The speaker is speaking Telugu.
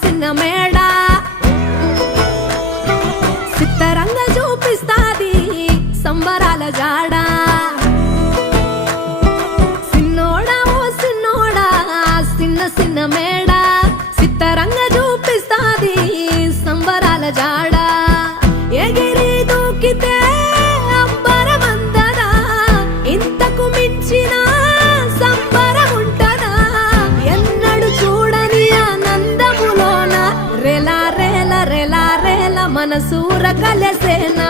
సిన్న మేడ సిత్తరంగా చూపిస్తాది సంబరాల జాడ సిన్నోడా ఓ సిన్నోడా సిన్న సిన్న మేడ సిత్తరంగా చూపిస్తాది సంబరాల జాడ ఎగిరి దూకితే అంబరమందదా ఇంతకు మించిన సంబరం ఉంటదా ఎన్నడు చూడని ఆనందములోన రెలా రేల రెలా రేల మనసూర కలసేన